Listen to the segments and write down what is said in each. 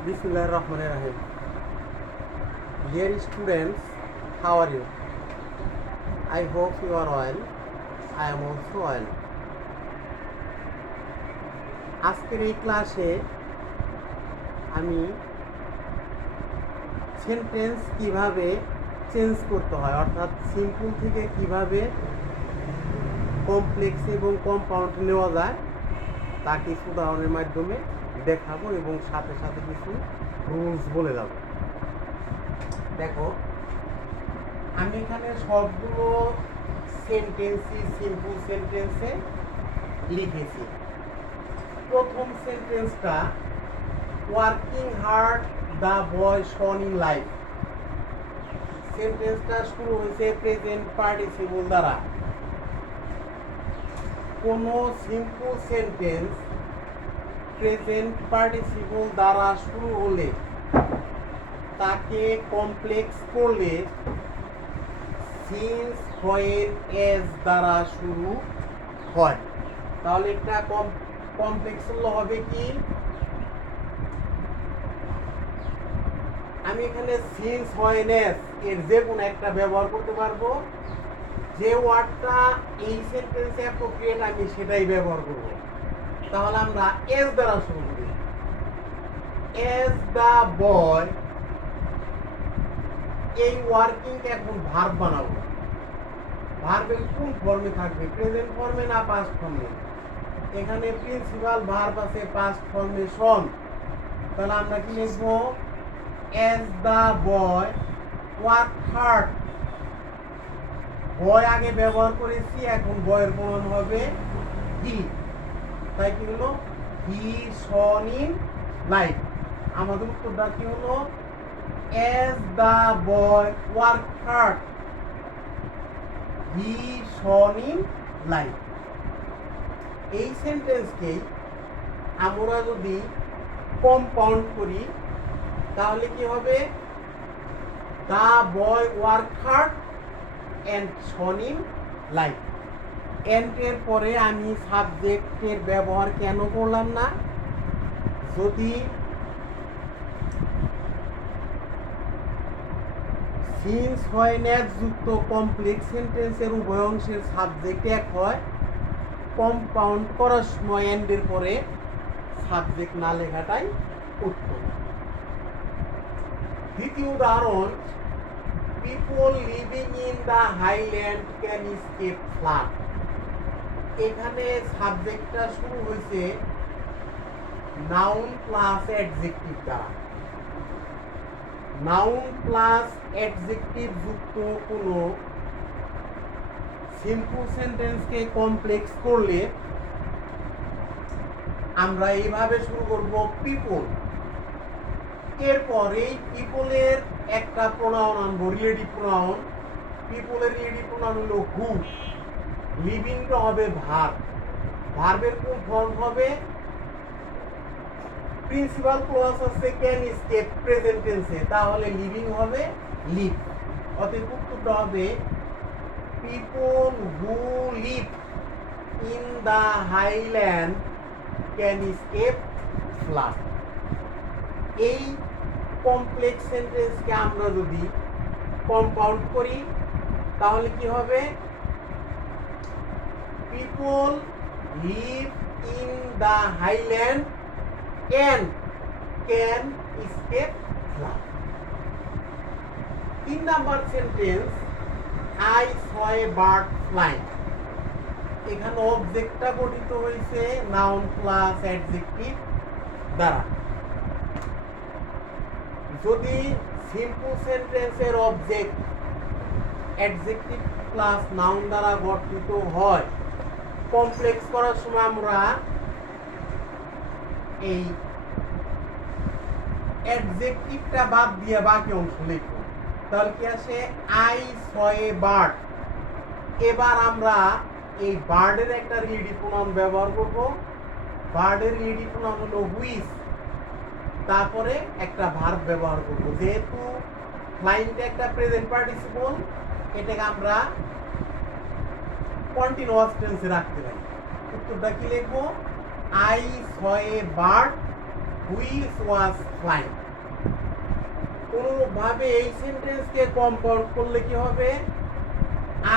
Bismillahirrahmanirrahim. Dear students, how are you? I hope you are well. I am also well. আজকের এই ক্লাসে আমি sentence কিভাবে change করতে হয়, অর্থাৎ সিম্পল থেকে কিভাবে কমপ্লেক্স এবং কম্পাউন্ড নেওয়া যায় তা কিছু উদাহরণের মাধ্যমে দেখাবো এবং সাথে সাথে কিছু রুলস বলে যাব। দেখো, আমি এখানে সবগুলো সেন্টেন্সই সিম্পল সেন্টেন্সে লিখেছি। প্রথম সেন্টেন্সটা working hard the boy shone in life. সেন্টেন্সটা শুরু হয়েছে প্রেজেন্ট পার্টিসিপল দ্বারা। কোনো সিম্পল সেন্টেন্স প্রেজেন্ট পার্টিসিপল দ্বারা শুরু হলে তাকে কমপ্লেক্স করলে সিন্স হোয়েন এস দ্বারা শুরু হয়। তাহলে একটা কমপ্লেক্স হবে কি, আমি এখানে সিন্স হোয়েন এস এর যে কোনো একটা ব্যবহার করতে পারবো। যে ওয়ার্ডটা এই সেন্টেন্সে অ্যাপ্রোপ্রিয়েট আমি সেটাই ব্যবহার করব। তাহলে আমরা এস দ্বারা শুরু করি। এস দ্য বয়, এই ওয়ার্কিংকে এখন ভার্ব বানাবো। ভার্বের কোন ফর্মে থাকবে, প্রেজেন্ট ফর্মে না পাস্ট ফর্মে? এখানে প্রিন্সিপাল ভার্ব আছে পাস্ট ফর্মে শন। তাহলে আমরা কি লিখবো, as the boy work hard. Boy আগে ব্যবহার করেছি, এখন বয়ের প্রমাণ হবে হি। তাই কি হলো, হি শন ইন লাইফ। আমাদের উত্তরটা কি হলো, as the boy worked hard he shone in life। এই সেন্টেন্সকে আমরা যদি কম্পাউন্ড করি তাহলে কি হবে, the boy worked hard and shone in life। and এর পরে আমি সাবজেক্টের ব্যবহার কেন করলাম না? যদি সিন্স হোয়েন এস যুক্ত কমপ্লেক্স সেন্টেন্সের উভয় অংশের সাবজেক্ট এক হয়, কম্পাউন্ড করার সময় এন্ডের পরে সাবজেক্ট না লেখাটাই উত্তম। দ্বিতীয় উদাহরণ, people living in the highland can escape flood. এখানে সাবজেক্টটা শুরু হয়েছে নাউন প্লাস অ্যাডজেক্টিভ দ্বারা। নাউন প্লাস অ্যাডজেক্টিভ যুক্ত কোনো সিম্পল সেন্টেন্সকে কমপ্লেক্স করলে আমরা এইভাবে শুরু করব, পিপল। এরপর এই পিপলের একটা প্রোনাউন আনবো, রিলেটিভ প্রোনাউন। পিপলের রিলেটিভ প্রোনাউন হলো হু। লিভিংটা হবে ভার্ব। ভার্বের কোন ফর্ম হবে, প্রিন্সিপাল ক্লজ আছে ক্যান এসকেপ প্রেজেন্ট টেন্সে, তাহলে লিভিং হবে লিভ। অতএব উত্তরটা হবে people who live in the highland can escape flood. এই কমপ্লেক্স সেন্টেন্সকে আমরা যদি কম্পাউন্ড করি তাহলে কি হবে, people live in the highland and can escape flood। 3 number sentence, I saw a bird flying। এখানে অবজেক্টটা গঠিত হয়েছে নাউন প্লাস অ্যাডজেক্টিভ দ্বারা। যদি সিম্পল সেন্টেন্সের অবজেক্ট অ্যাডজেক্টিভ প্লাস নাউন দ্বারা গঠিত হয়, কমপ্লেক্স করার সময় আমরা এই অ্যাডজেক্টিভটা বাদ দিয়ে বাকি অংশ লিখব। তাহলে কি আসে, আই স এ বার্ড। এবার আমরা এই বার্ডের একটা রিলেটিভ প্রোনাউন ব্যবহার করব। বার্ডের রিলেটিভ প্রোনাউন হলো হুইচ। তারপরে একটা ভার্ব ব্যবহার করব। যেহেতু ফ্লাইংটা একটা প্রেজেন্ট পার্টিসিপল, এটাকে আমরা কন্টিনিউয়াস টেন্সে রাখতে পারি। উত্তরটা কি লিখবো, I saw a bird which was flying. কোনোভাবে এই সেন্টেন্সকে কম্পাউন্ড করলে কি হবে?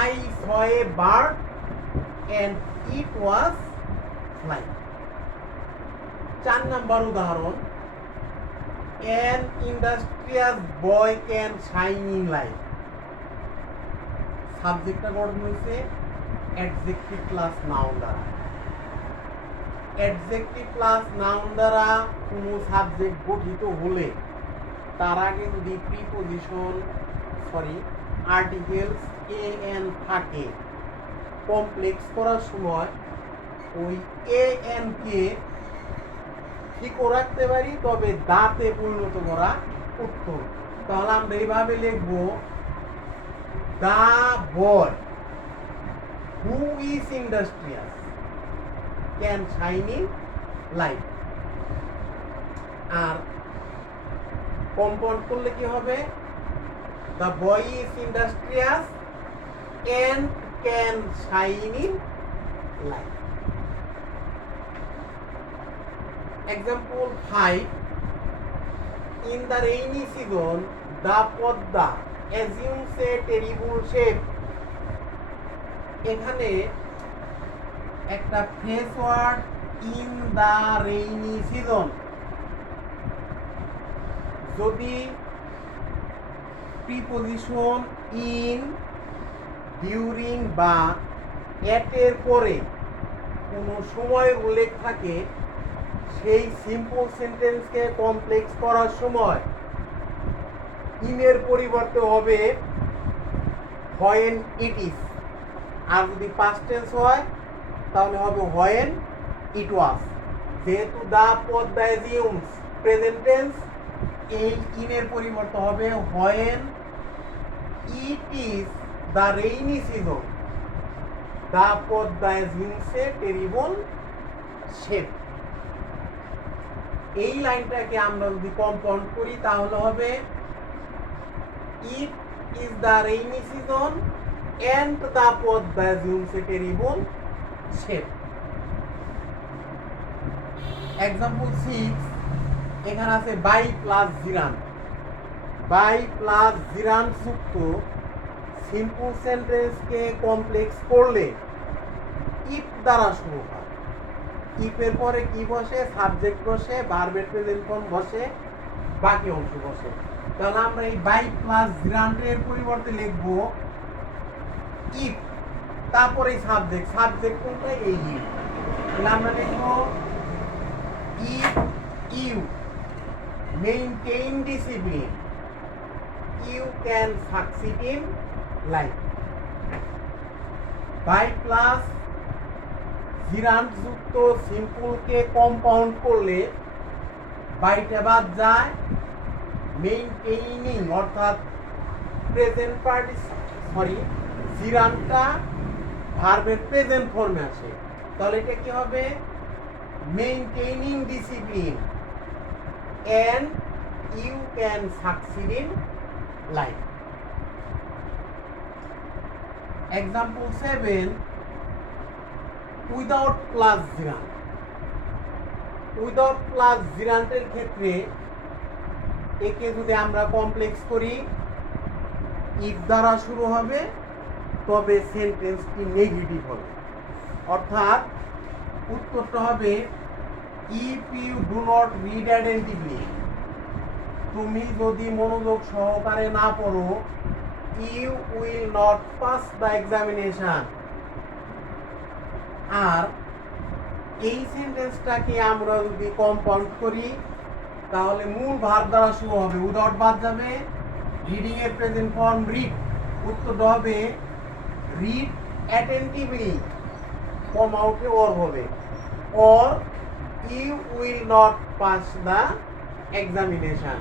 I saw a bird and it was flying. 4 number উদাহরণ, an industrious boy can shine in life। সাবজেক্টটা গঠন হয়েছে অ্যাডজেক্টিভ প্লাস নাউন দ্বারা। অ্যাডজেক্টিভ প্লাস নাউন দ্বারা কোনো সাবজেক্ট গঠিত হলে তার আগে যদি প্রিপোজিশন আর্টিকেলস এ এন থাকে, কমপ্লেক্স করার সময় ওই এ এন কে ঠিকও রাখতে পারি, তবে দাতে পরিণত করা উত্তম। তাহলে আমরা এইভাবে লিখব, the boy who is industrious can shine in life. আর কম্পাউন্ড করলে কি হবে? The boy is industrious and can shine in light. Example 5, in the rainy season the Podda assumes a terrible shape। এখানে একটা phrase word in the rainy season, যদি preposition in, during বা at এর পরে কোনো সময়ের উল্লেখ থাকে, সেই সিম্পল সেন্টেন্সকে কমপ্লেক্স করার সময় ইনের পরিবর্তে হবে হোয়েন ইট ইজ। আর যদি পাস্ট টেন্স হয় তাহলে হবে হোয়েন ইট ওয়াজ। যেহেতু দা পদ্মা অ্যাজিউমস প্রেজেন্ট টেন্স, এই ইনের পরিবর্তে হবে when it is the rainy season the Podda assumes a terrible shape। এই লাইনটাকে আমরা যদি কম্পাউন্ড করি তাহলে হবে it is the rainy season and the Podda assumes a terrible shape। Example 6, এখানে আছে বাই প্লাস জিরান। বাই প্লাস জিরান যুক্ত সিম্পল সেন্টেন্সকে কমপ্লেক্স করলে ইফ দ্বারা শুরু হয়। ইফের পরে কি বসে? সাবজেক্ট বসে, ভার্বের প্রেজেন্ট ফর্ম বসে, বাকি অংশ বসে। তাহলে আমরা এই বাই প্লাস জিরান্টের পরিবর্তে লিখব ইফ, তারপরে সাবজেক্ট। সাবজেক্ট কোনটা? এই ইফ। তাহলে আমরা লিখব if you maintain discipline you can succeed in life. By plus gerund যুক্ত সিম্পলকে কম্পাউন্ড করলে বাইটা বাদ যায়, মেইনটেইনিং অর্থাৎ প্রেজেন্ট জিরান্টটা ভার্বের প্রেজেন্ট ফর্মে আসে। তাহলে এটা কি হবে? Maintaining discipline and you can succeed in life। Example 7, without plus gerund। Without plus জিরান্টের ক্ষেত্রে একে যদি আমরা কমপ্লেক্স করি, ইফ দ্বারা শুরু হবে, তবে সেন্টেন্সটি নেগেটিভ হবে। অর্থাৎ উত্তরটা হবে if you do not read attentively. তুমি যদি মনোযোগ সহকারে না পড়ো, you will not pass the examination. আর এই সেন্টেন্সটাকে আমরা যদি কম্পাউন্ড করি তাহলে মূল ভার্ব দ্বারা শুরু হবে, উইদাউট বাদ যাবে, রিডিং এর প্রেজেন্ট ফর্ম রিড। উত্তরটা হবে রিড অ্যাটেন্টিভলি, কমা উঠে অর হবে, or you will not pass the examination.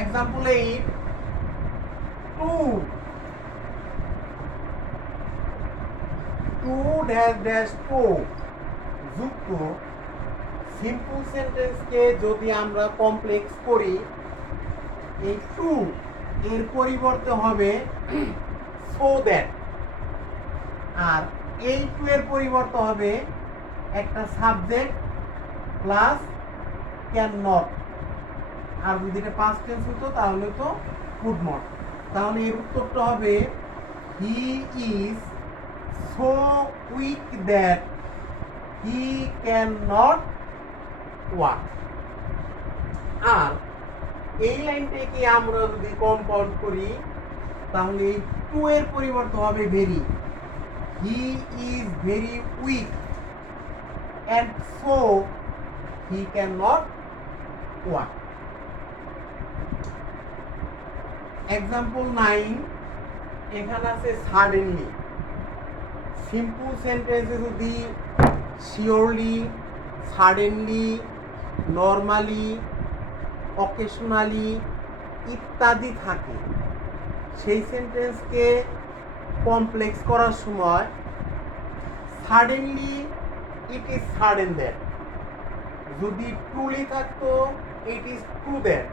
Example 8, too dash dash to যুক্ত সিম্পল সেন্টেন্সকে যদি আমরা কমপ্লেক্স করি, এই টু এর পরিবর্তে হবে সো দ্যাট, আর এই টু এর পরিবর্তে হবে একটা সাবজেক্ট প্লাস ক্যান নট, আর যদি এটা পাস্ট টেন্স হতো তাহলে তো কুড নট। তাহলে এর উত্তরটা হবে he is so weak that he can not walk. আর এই লাইনটাকে আমরা যদি কম্পাউন্ড করি তাহলে এই টু এর পরিবর্তে হবে very. He is very weak and so he cannot walk. Example 9, এখানে আছে suddenly। সিম্পল সেন্টেন্সে যদি শিওরলি, সাডেনলি, নর্মালি, অকেশনালি ইত্যাদি থাকে, সেই সেন্টেন্সকে কমপ্লেক্স করার সময় suddenly it is sudden that, যদি ট্রুলি থাকতো ইট ইজ ট্রু দ্যাট,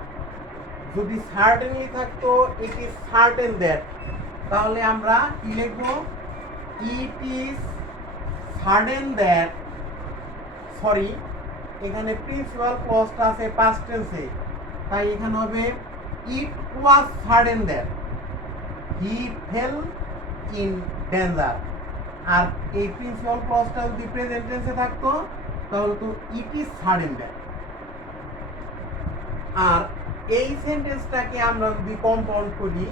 যদি সার্টেনলি থাকতো ইট ইজ সার্টেন দ্যাট। তাহলে আমরা কি লিখবো? It is certain that, sorry এখানে প্রিন্সিপাল ক্লজটা আছে পাস্ট টেন্সে, তাই এখানে হবে it was certain that he fell in danger. আর এই প্রিন্সিপাল ক্লজটা যদি প্রেজেন্ট টেন্সে থাকতো তাহলে তো ইট ইজ সাডেন দ্যাট। আর এই সেন্টেন্সটাকে আমরা যদি কম্পাউন্ড করি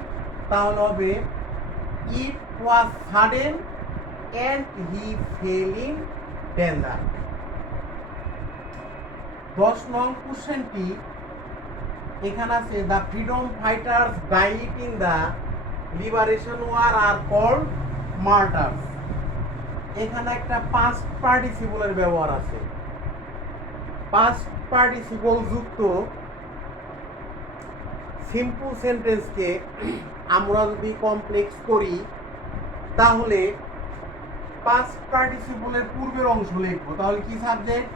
তাহলে হবে it was sudden and he fell in danger. 10 নং কোশ্চেনটি এখানে আছে the freedom fighters died in the liberation war are called martyrs. এখানে একটা পাস্ট পার্টিসিপলের ব্যবহার আছে। পাস্ট পার্টিসিপল যুক্ত সিম্পল সেন্টেন্সকে আমরা যদি কমপ্লেক্স করি তাহলে পাস্ট পার্টিসিপলের পূর্বের অংশ লিখবো। তাহলে কি সাবজেক্ট?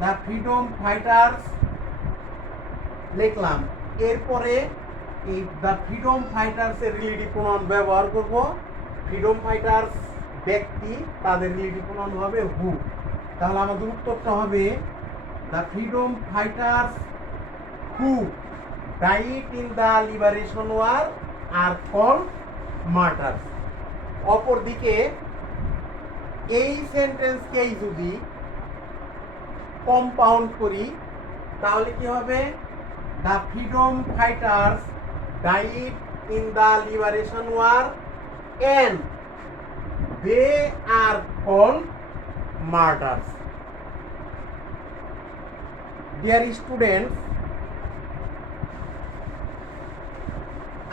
দ্য ফ্রিডম ফাইটার্স লিখলাম, এরপরে এই দ্য ফ্রিডম ফাইটার্স এর রিলেটিভ প্রোনাউন ব্যবহার করব। ফ্রিডম ফাইটার্স ব্যক্তি, তাদের রিলেটিভ প্রোনাউন হবে হু। তাহলে আমাদের উত্তরটা হবে the freedom fighters who died in the liberation war are called martyrs. অপরদিকে এই সেন্টেন্সকেই যদি কম্পাউন্ড করি তাহলে কি হবে? The freedom fighters died in the liberation war and they are called martyrs. Dear students,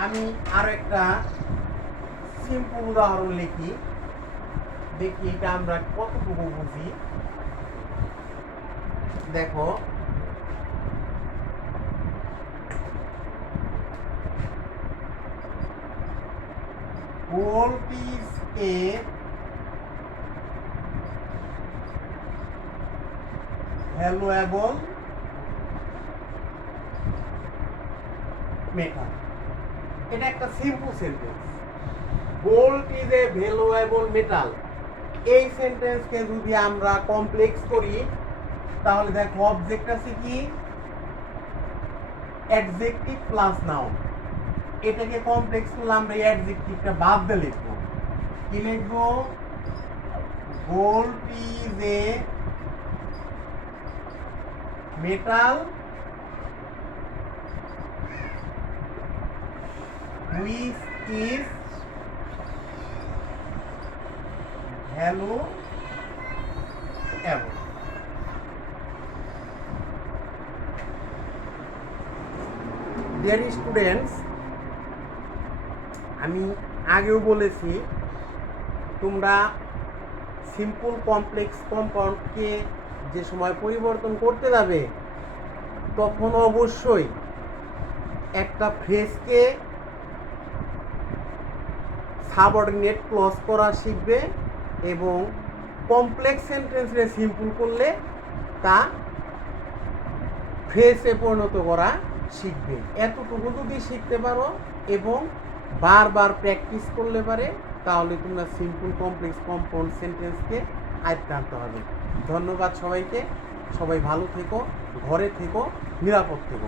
আমি আরো একটা সিম্পল উদাহরণ লিখি, দেখি এটা আমরা কতটুকু বুঝি। দেখো, gold is a valuable metal. এটা একটা simple sentence. Gold is a valuable metal. এই সেন্টেন্সকে যদি আমরা কমপ্লেক্স করি তাহলে দেখো অবজেক্ট আছে কি? Adjective plus noun. এটাকে কমপ্লেক্স করলে আমরা এই অ্যাডজেক্টিভটা বাদ দিয়ে লিখবো। কি লিখবো? Gold is a metal which is valuable. Dear students, আমি আগেও বলেছি তোমরা সিম্পল কমপ্লেক্স কম্পাউন্ডকে যে সময় পরিবর্তন করতে যাবে তখন অবশ্যই একটা ফ্রেজকে সাবঅর্ডিনেট ক্লজ করা শিখবে এবং কমপ্লেক্স সেন্টেন্সে সিম্পল করলে তা ফ্রেজে পরিণত করা শিখবে। এতটুকু যদি শিখতে পারো এবং বারবার প্র্যাকটিস করলে পারে তাহলে তোমরা সিম্পল কমপ্লেক্স কম্পাউন্ড সেন্টেন্সকে আয়ত্তে আনতে হবে। ধন্যবাদ সবাইকে। সবাই ভালো থেকো, ঘরে থেকো, নিরাপদ থেকো।